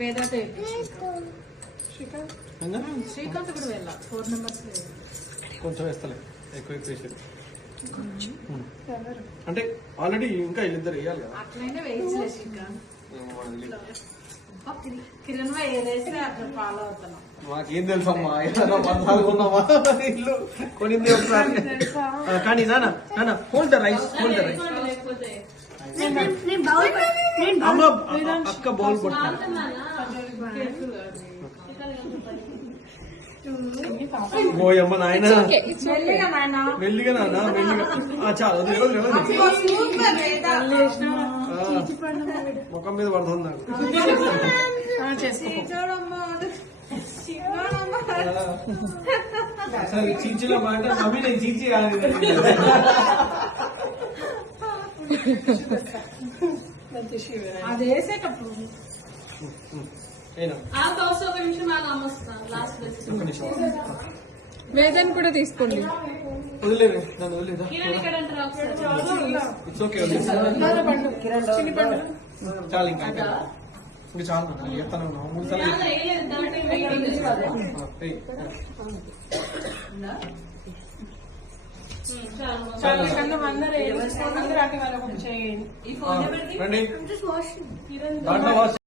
వేదాంత శ్రీకాంత్ కూడా వెళ్ళా 4 మెంబర్స్ కొంచెం వేస్తలే ఎక్కువ వేసేది అంటే ఆల్రెడీ ఇంకా వీళ్ళిద్దరు వేయాలి కదా అట్లయినా వేయచ్చులే శ్రీకాంత్ కిరణ్ ఏదైతే అట్లా ఫాలో అవుతున్నాం మాకేం తెలుసు అమ్మా ఉన్నామా ఇల్లు కొనింది ఒకసారి కానీ నాన్న హోల్డ్ ద రైస్ అమ్మ అక్క బౌల్ కొట్టాలి ఓయమ్మ నాయన మెల్లిగా నాన్న మెల్లిగా చాలు ముఖం మీద పడుతుంది అసలు చీచిలో మాట మమ్మీ నేను చీచి కాదు అది వేసేటప్పుడు వేదన్ కూడా తీసుకోండి. వదిలేదు నన్ను వదిలేదా ఇట్స్ ఓకే చాలు ఇంకా చాలు చెప్తాను 3 సార్లు అందరూ రండి దాంట్లో